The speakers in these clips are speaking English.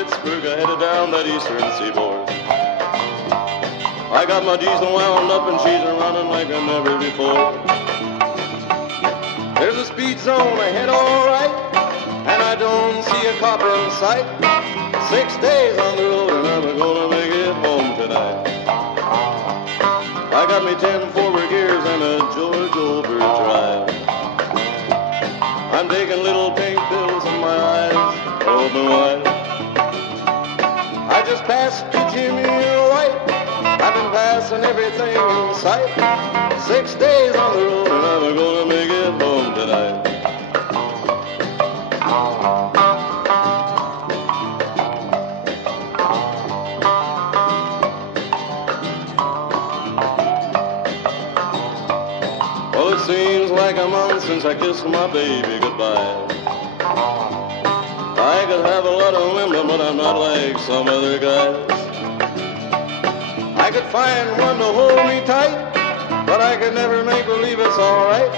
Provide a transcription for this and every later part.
Pittsburgh, I headed down that eastern seaboard. I got my diesel wound up and she's running like never before. There's a speed zone ahead, all right, and I don't see a cop in sight. 6 days on the road and I'm gonna make it home tonight. I got me 10 forward gears and a George overdrive. I'm taking little pink pills and my eyes open wide. I just passed to Jimmy White. I've been passing everything in sight. 6 days on the road and I'm gonna make it home tonight. Well, it seems like a month since I kissed my baby goodbye. I could have a lot of women, but I'm not like some other guys. I could find one to hold me tight, but I could never make believe it's all right.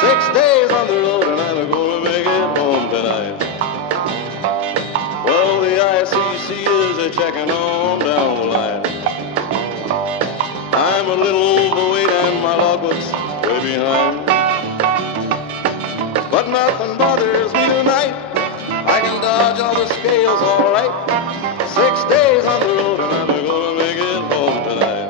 6 days on the road and I'm gonna make it home tonight. Well, the ICC is checking on down the line. I'm a little overweight and my logbook's way behind. But nothing bothers me tonight. I can dodge all the scales all right. 6 days on the road and I'm gonna make it home tonight.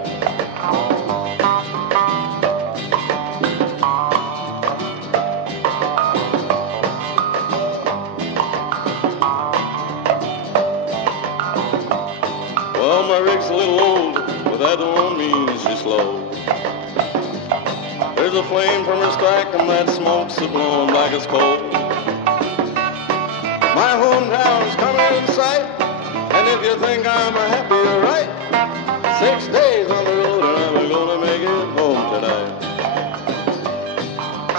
Well, my rig's a little old, but that don't mean she's slow. There's a flame from her stack and that smoke's a-blowing like it's cold. My hometown's coming in sight, and if you think I'm happy, you're right. 6 days on the road and I'm gonna make it home tonight.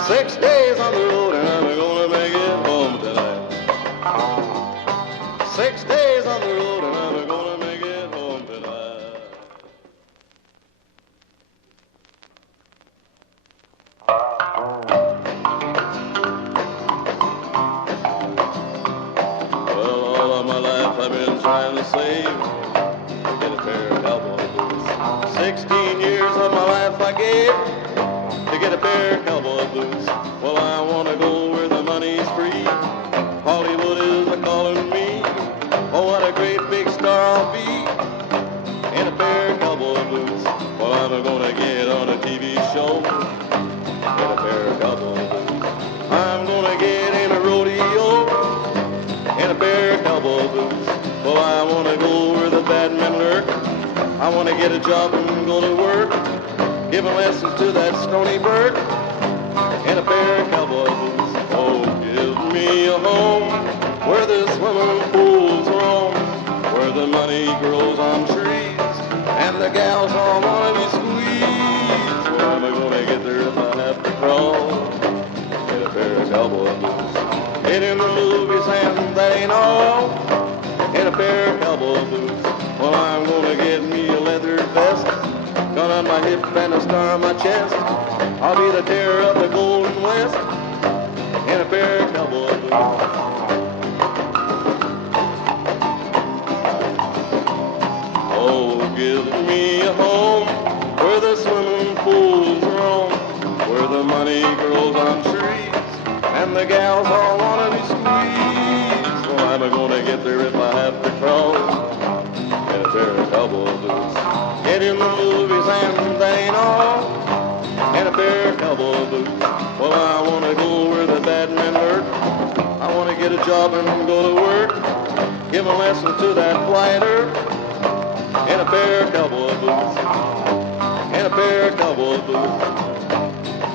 6 days on the road and I'm gonna make it home tonight. 6 days on the road and I'm gonna make it home tonight. Well, all of my life I've been trying to save to get a pair of cowboy boots. 16 years of my life I gave to get a pair of cowboy boots. Well, I want to go where the money's free. Hollywood is a-calling me. Oh, what a great big star I'll be in a pair of cowboy boots. Well, I'm gonna get on a TV show in a pair of cowboy boots. I'm gonna get in a rodeo in a pair of cowboy boots. Well, I want to go where the bad men lurk. I want to get a job and go to work, giving lessons to that Stony Bird in a pair of cowboy boots. Oh, give me a home where the swimming pools roam, where the money grows on trees and the gals all want to be squeezed. Well, I'm going to get there if I have to crawl in a pair of cowboy boots. Get in the movies and that ain't all in a pair of cowboy boots. Well, I'm gonna get me a leather vest, gun on my hip and a star on my chest. I'll be the terror of the Golden West in a pair of cowboy boots. Oh, give me a home where the swimming pools roam, where the money grows on trees and the gals all wanna be squeezed. Well, I'm gonna get there if I have to crawl in a pair of cowboy boots. Get in the movies and that ain't all in a pair of cowboy boots. Well, I wanna go where the bad men lurk. I wanna get a job and go to work, give a lesson to that fighter in a pair of cowboy boots. In a pair of cowboy boots.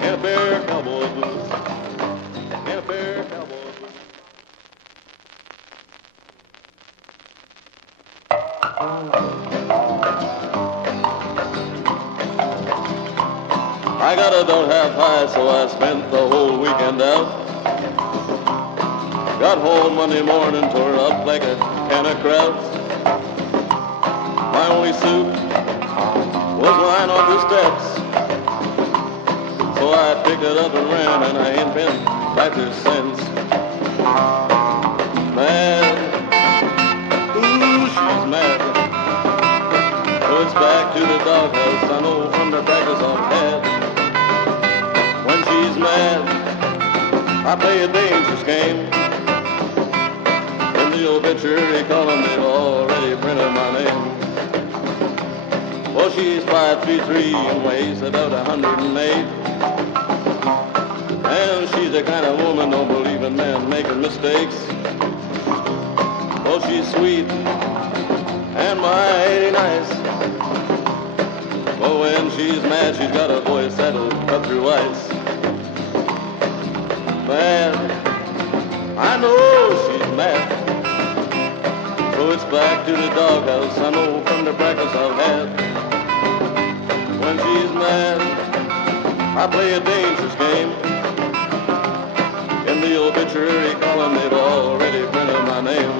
In a pair of cowboy boots. In a pair of cowboy boots. I got a don't have high, so I spent the whole weekend out. Got home Monday morning, tore up like a can of krauts. My only suit was lying on the steps, so I picked it up and ran, and I ain't been back there since. Man, it's back to the doghouse. I know from the practice I've had. When she's mad, I play a dangerous game. In the obituary column, they've already printed my name. Well, she's 5'3" and weighs about 108. And she's the kind of woman don't believe in men making mistakes. Well, she's sweet and mighty nice. Well, when she's mad, she's got a voice that'll cut through ice. Man, I know she's mad. So it's back to the doghouse. I know from the practice I've had. When she's mad, I play a dangerous game. In the obituary column, they've already printed my name.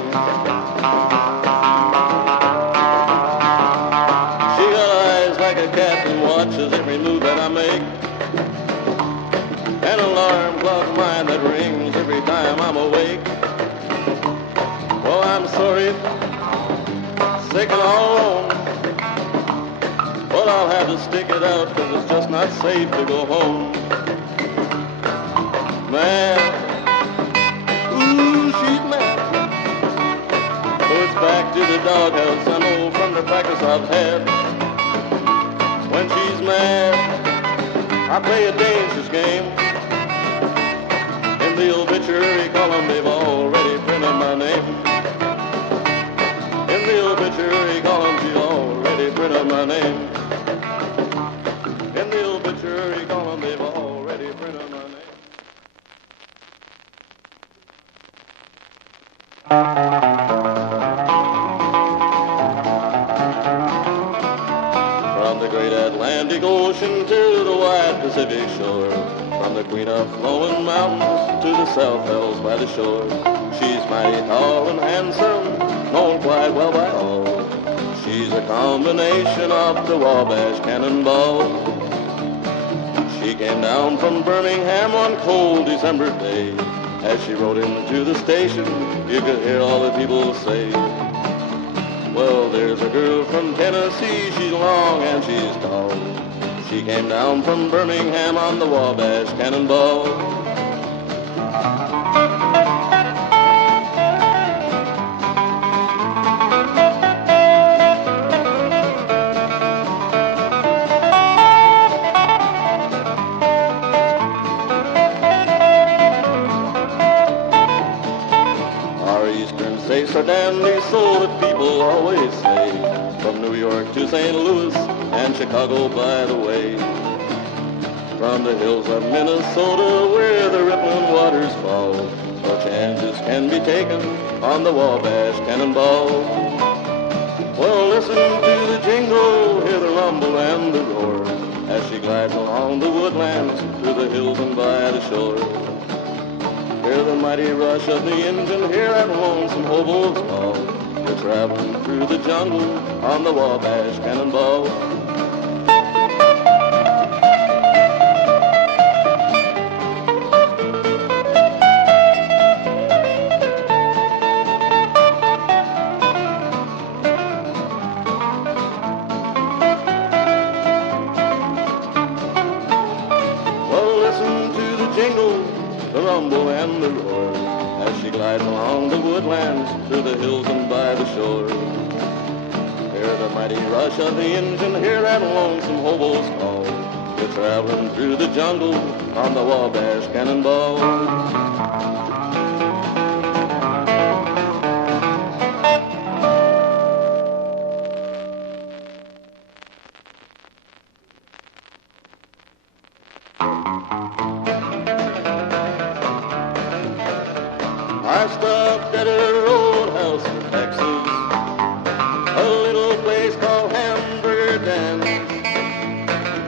She got eyes like a cat and watches every move that I make. An alarm clock of mine that rings every time I'm awake. Well, I'm sorry, sick and all alone. Well, I'll have to stick it out, 'cause it's just not safe to go home. Man, ooh, she's mad. So it's back to the doghouse. I know from the practice I've had. When she's mad, I play a dangerous game. In the obituary column, they've already printed my name. In the obituary column, she's already printed my name. In the obituary column, they've already printed my name. From the great Atlantic Ocean to the wide Pacific shore, from the green upflowing mountains to the south hills by the shore, she's mighty tall and handsome, known quite well by all. She's a combination of the Wabash Cannonball. She came down from Birmingham one cold December day. As she rode into the station, you could hear all the people say, well, there's a girl from Tennessee, she's long and she's tall. She came down from Birmingham on the Wabash Cannonball. States are dandy, so that people always say, from New York to St. Louis and Chicago by the way. From the hills of Minnesota where the rippling waters fall, no chances can be taken on the Wabash Cannonball. Well, listen to the jingle, hear the rumble and the roar, as she glides along the woodlands, through the hills and by the shore. Hear the mighty rush of the engine, hear that lonesome hobo's call. We're traveling through the jungle on the Wabash Cannonball. Well, listen to the jingle, the rumble and the roar, as she glides along the woodlands, through the hills and by the shore. Hear the mighty rush of the engine, hear that lonesome hobo's call. We're traveling through the jungle on the Wabash Cannonball. I stopped at a roadhouse in Texas, a little place called Hamburger Den.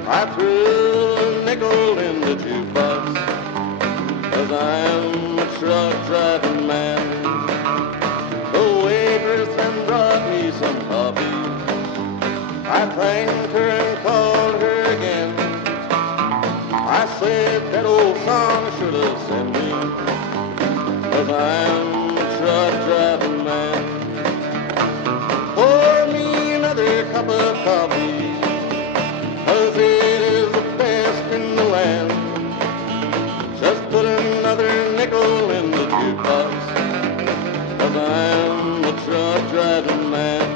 I threw a nickel in the jukebox, 'cause I'm a truck driving man. The waitress then brought me some coffee. I thanked her and called her again. I said that old song should have sent me, 'cause I'm a truck driving man. Pour me another cup of coffee, 'cause it is the best in the land. Just put another nickel in the jukebox, 'cause I'm a truck driving man.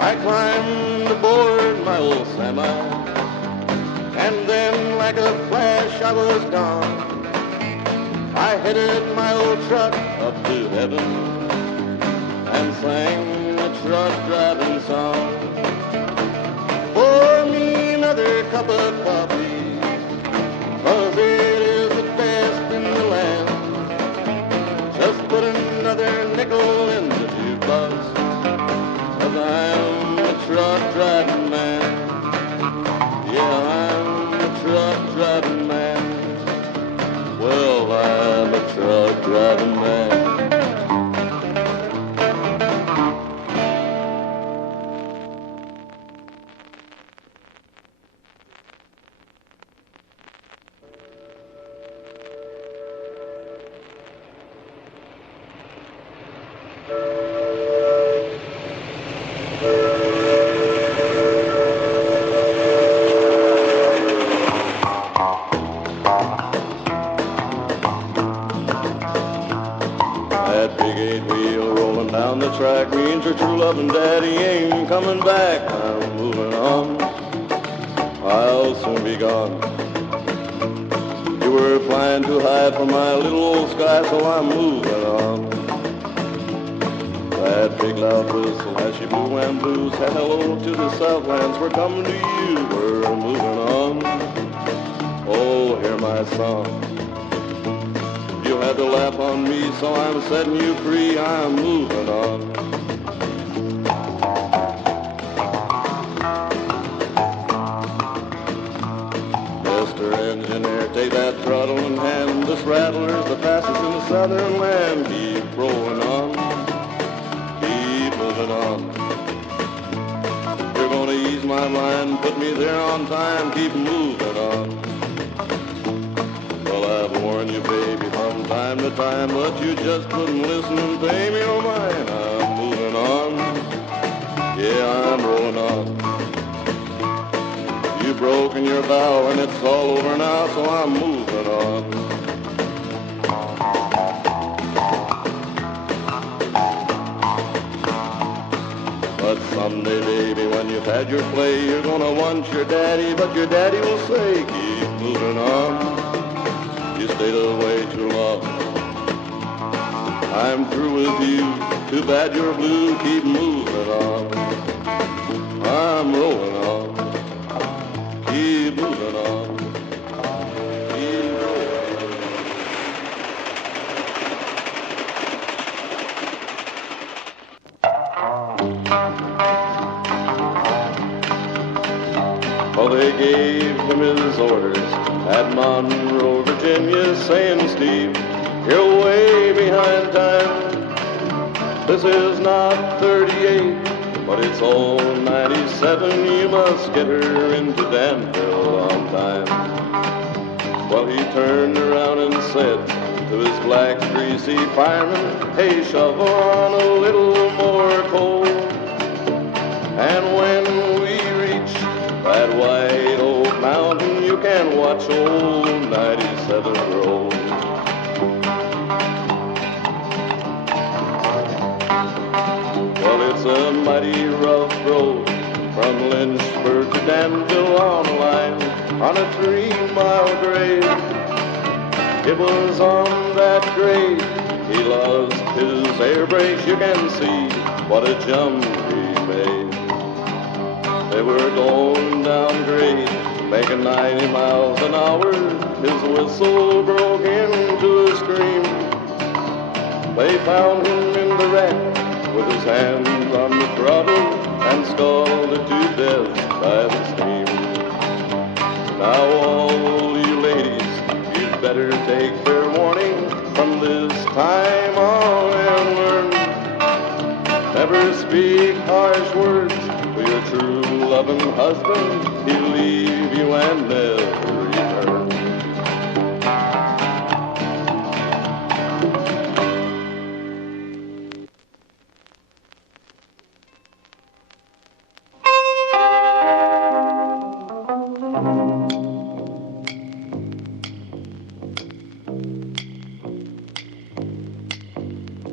I climbed aboard my old semi, and then like a flash I was gone. I headed my old truck up to heaven and sang a truck driving song. Pour me another cup of coffee, 'cause it is the best in the land. Just put another nickel in the jukebox, 'cause I'm a truck driving man. Yeah, I'm a truck driving man. Well, I'm a truck driving man. That big 8-wheel rolling down the track means your true loving daddy ain't coming back. I'm moving on, I'll soon be gone. You were flying too high for my little old sky, so I'm moving on. That big loud whistle as she blew and blew said hello to the Southlands. We're coming to you, we're moving on. Oh, hear my song. You had to laugh on me, so I'm setting you free. I'm moving on. Mr. Engineer, take that throttle in hand. This rattler's the fastest in the southern land. Keep rolling on, keep moving on. You're gonna ease my mind, put me there on time. Keep moving on. Well, I've warned you, baby, from time to time, but you just wouldn't listen and pay me no mind. I'm moving on, yeah, I'm rolling on. You've broken your vow and it's all over now, so I'm moving on. But someday, baby, when you've had your play, you're gonna want your daddy, but your daddy will say, keep moving on. You stayed away too long. I'm through with you. Too bad you're blue. Keep moving on. I'm rolling on. Keep moving on. Keep rolling on. Well, they gave him his orders at Monroe, Virginia, saying, Steve, you're way behind time. This is not 38, but it's all 97. You must get her into Danville on time. Well, he turned around and said to his black, greasy fireman, hey, shovel on a little more coal. And when we reach that white oak mountain, you can watch old 97 roll. Well, it's a mighty rough road from Lynchburg to Danville on a line on a 3-mile grade. It was on that grade he lost his air brakes. You can see what a jump he made. They were going down grade, making 90 miles an hour. His whistle broke into a scream. They found him in the wreck with his hands on the throttle and scalded to death by the steam. Now all you ladies, you'd better take fair warning from this time on and learn. Never husband, he'll leave you and never return.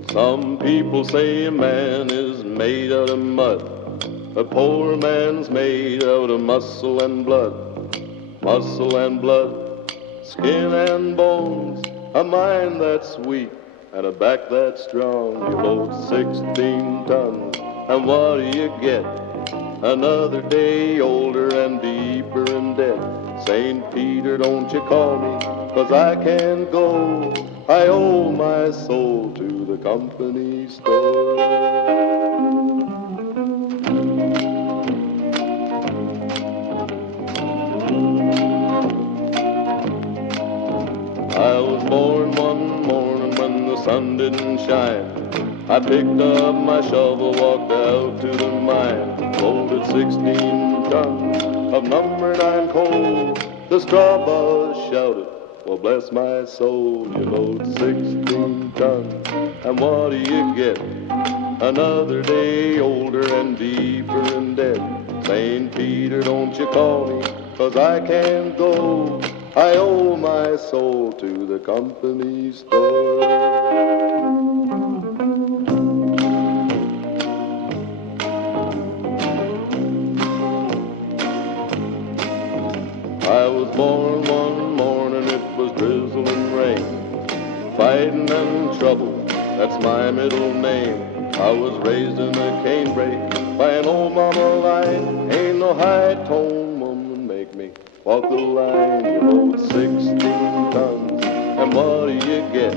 Some people say a man is made out of mud. A poor man's made out of muscle and blood. Muscle and blood, skin and bones, a mind that's weak and a back that's strong. You load 16 tons, and what do you get? Another day older and deeper in debt. St. Peter, don't you call me, 'cause I can't go. I owe my soul to the company store. I was born one morning when the sun didn't shine. I picked up my shovel, walked out to the mine, loaded 16 tons of number 9 coal. The straw boss shouted, well, bless my soul, you load 16 tons, and what do you get? Another day older and deeper in debt. St. Peter, don't you call me, 'cause I can't go. I owe my soul to the company store. I was born one morning, it was drizzling rain. Fighting and trouble, that's my middle name. I was raised in a cane brake by an old mama line. Ain't no high-tone woman make me walk the line. You load 16 tons, and what do you get?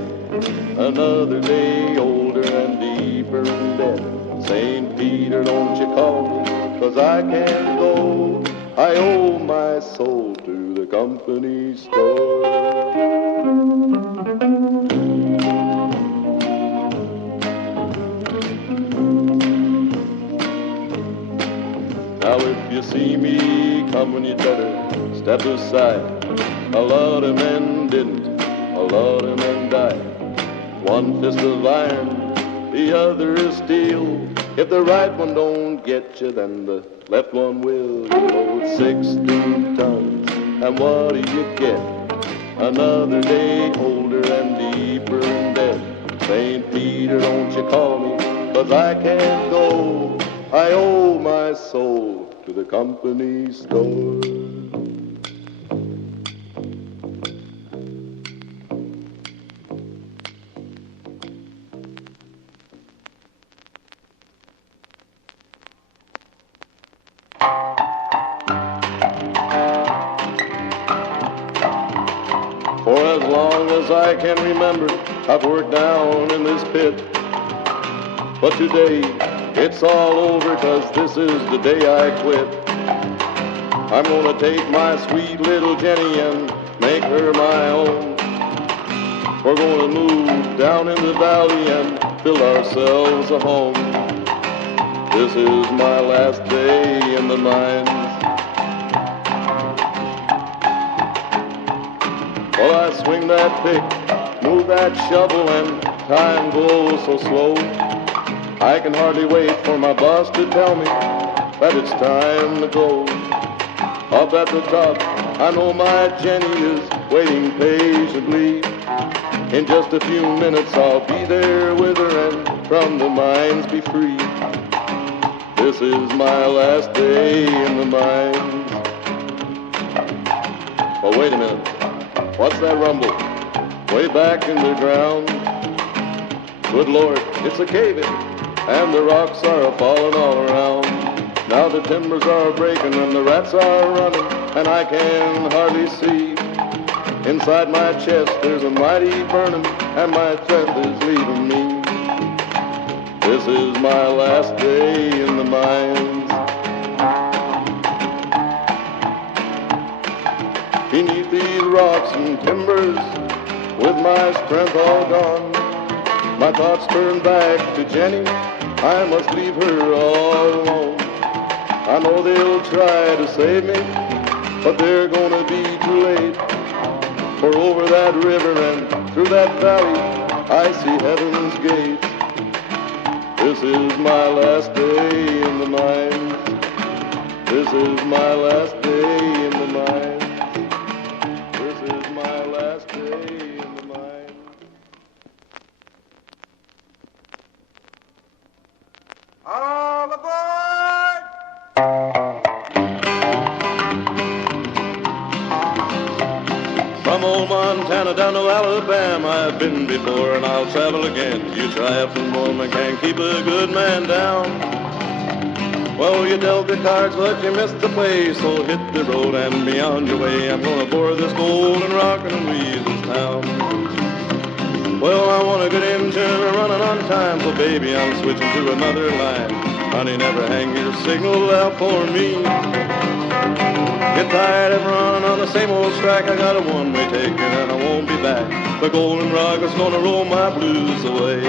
Another day older and deeper in debt. St. Peter, don't you call me, 'cause I can't go. I owe my soul to the company store. Now if you see me coming, you better step aside. A lot of men didn't, a lot of men died. One fist of iron, the other is steel. If the right one don't get you, then the left one will. You load 16 tons, and what do you get? Another day older and deeper in debt. St. Peter, don't you call me, 'cause I can't go. I owe my soul to the company store. For as long as I can remember, I've worked down in this pit. But today, it's all over, 'cause this is the day I quit. I'm gonna take my sweet little Jenny and make her my own. We're gonna move down in the valley and build ourselves a home. This is my last day in the mines. Well, I swing that pick, move that shovel, and time goes so slow. I can hardly wait for my boss to tell me that it's time to go. Up at the top, I know my Jenny is waiting patiently. In just a few minutes, I'll be there with her and from the mines be free. This is my last day in the mines. Oh, wait a minute. What's that rumble? Way back in the ground. Good Lord, it's a cave-in, and the rocks are falling all around. Now the timbers are breaking and the rats are running, and I can hardly see. Inside my chest there's a mighty burning, and my breath is leaving me. This is my last day in the mines. Beneath these rocks and timbers, with my strength all gone, my thoughts turn back to Jenny. I must leave her all alone. I know they'll try to save me, but they're gonna be too late. For over that river and through that valley, I see heaven's gates. This is my last day in the mines. This is my last day in the mines. This is my last day in the mines. All aboard! From old Montana down to Alabama, I've been before and I'll travel again. You try up some more, man, can't keep a good man down. Well, you dealt the cards, but you missed the play, so hit the road and be on your way. I'm gonna board this golden rock and leave this town. Well, I want a good engine running on time, so baby, I'm switching to another line. Honey, never hang your signal out for me. Get tired of running on the same old track. I got a one-way ticket and I won't be back. The golden rock is gonna roll my blues away.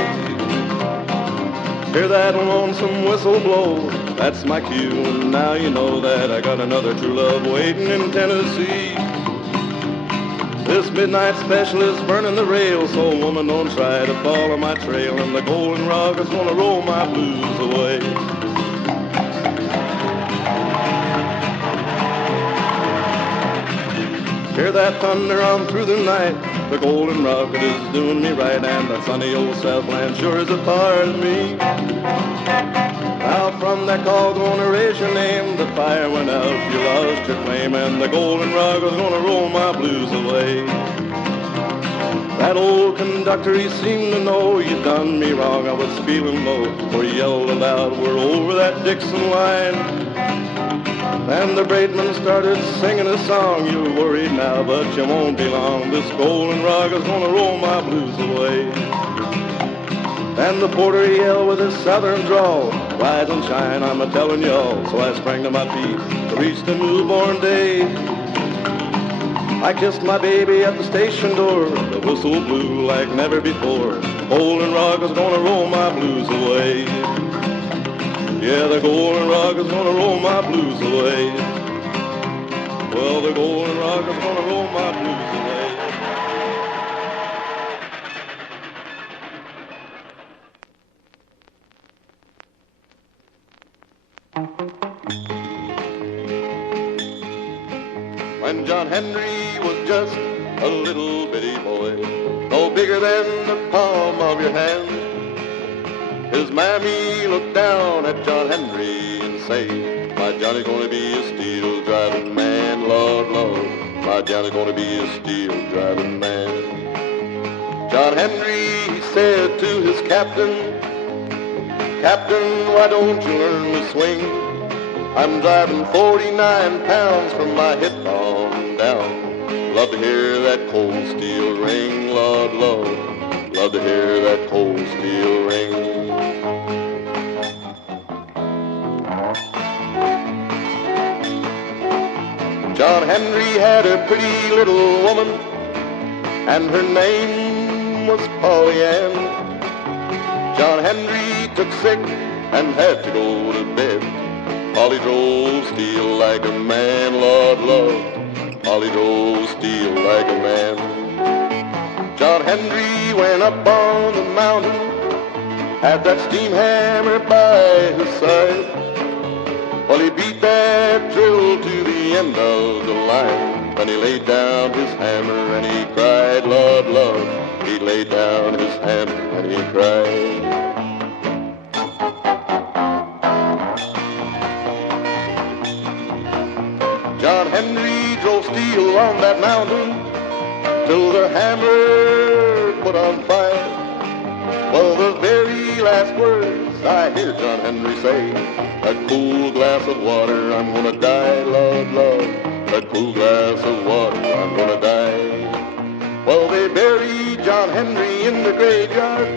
Hear that lonesome whistle blow, that's my cue. And now you know that I got another true love waiting in Tennessee. This midnight special is burning the rail, so woman, don't try to follow my trail. And the golden rock is gonna roll my blues away. Hear that thunder on through the night. The golden rocket is doing me right, and that sunny old Southland sure is a part of me. Now from that call, gonna raise your name. The fire went out, you lost your claim, and the golden rocket's gonna roll my blues away. That old conductor, he seemed to know you done me wrong. I was feeling low, for he yelled aloud, we're over that Dixon line. And the brakeman started singing a song. You're worried now, but you won't be long. This golden rock is gonna roll my blues away. And the porter yelled with his southern drawl, rise and shine, I'm a-telling y'all. So I sprang to my feet to reach the newborn day. I kissed my baby at the station door. The whistle blew like never before. Golden rock is gonna roll my blues away. Yeah, the golden rock is gonna roll my blues away. Well, the golden rock is gonna roll my blues away. When John Henry was just a little bitty boy, no bigger than the palm of your hand, his mammy looked down at John Henry and say, my Johnny's gonna be a steel driving man, Lord, Lord. My Johnny's gonna be a steel driving man. John Henry, he said to his captain, Captain, why don't you learn to swing? I'm driving 49 pounds from my hip on down. Love to hear that cold steel ring, Lord, Lord. Love to hear that cold steel ring. John Henry had a pretty little woman, and her name was Polly Ann. John Henry took sick and had to go to bed. Polly drove steel like a man, Lord, Lord. Polly drove steel like a man. John Henry went up on the mountain, had that steam hammer by his side. Well, he beat that drill to the end of the line. Then he laid down his hammer and he cried, Lord, Lord. He laid down his hammer and he cried. John Henry drove steel on that mountain till the hammer put on fire. Well, the very last words I hear John Henry say, a cool glass of water, I'm gonna die, Lord, Lord. A cool glass of water, I'm gonna die. Well, they buried John Henry in the graveyard.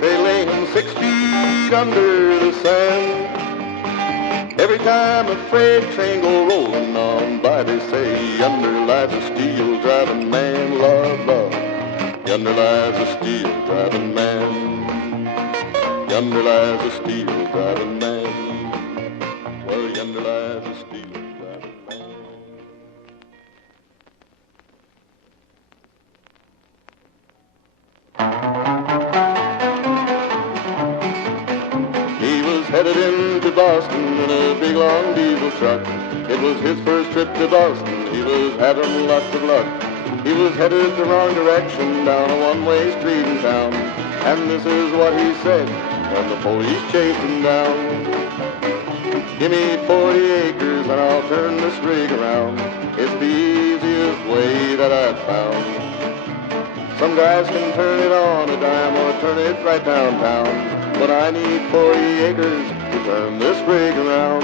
They lay him 6 feet under the sand. Every time a freight train go rolling on by, they say, yonder lies a steel driving man, Lord, Lord. Yonder lies a steel driving man. Yonder lies a steel driving man. Well, yonder lies Austin in a big long diesel truck. It was his first trip to Boston. He was having lots of luck. He was headed the wrong direction down a one-way street in town. And this is what he said when the police chased him down. Give me 40 acres and I'll turn this rig around. It's the easiest way that I've found. Some guys can turn it on a dime or turn it right downtown, but I need 40 acres to turn this rig around.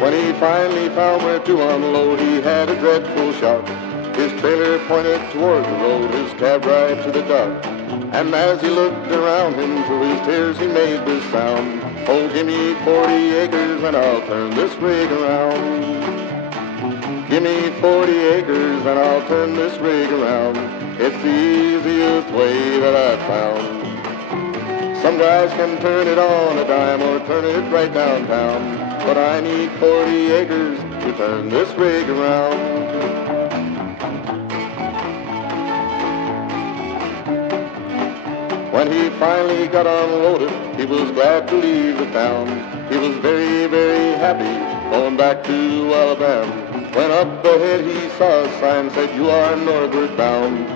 When he finally found where to unload, he had a dreadful shock. His trailer pointed toward the road, his cab right to the dock. And as he looked around him, through his tears he made this sound. Oh, give me 40 acres and I'll turn this rig around. Give me 40 acres and I'll turn this rig around. It's the easiest way that I've found. Some guys can turn it on a dime or turn it right downtown, but I need 40 acres to turn this rig around. When he finally got unloaded, he was glad to leave the town. He was very, very happy going back to Alabama. When up ahead he saw a sign said, "You are northward bound."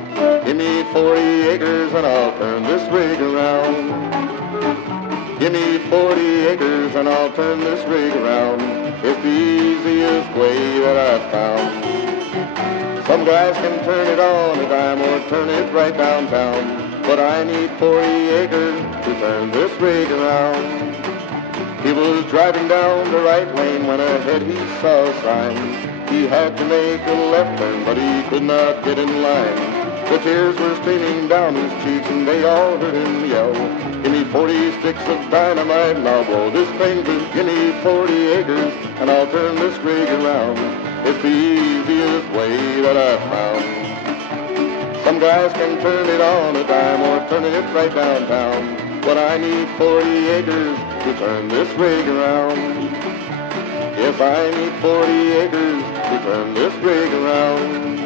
Give me 40 acres and I'll turn this rig around. Give me 40 acres and I'll turn this rig around. It's the easiest way that I've found. Some guys can turn it on a dime or turn it right downtown, but I need 40 acres to turn this rig around. He was driving down the right lane when ahead he saw a sign. He had to make a left turn, but he could not get in line. The tears were streaming down his cheeks and they all heard him yell, "Give me 40 sticks of dynamite and I'll blow this thing to. Give me 40 acres and I'll turn this rig around. It's the easiest way that I've found." Some guys can turn it on a dime or turn it right downtown, but I need 40 acres to turn this rig around. Yes, I need 40 acres to turn this rig around.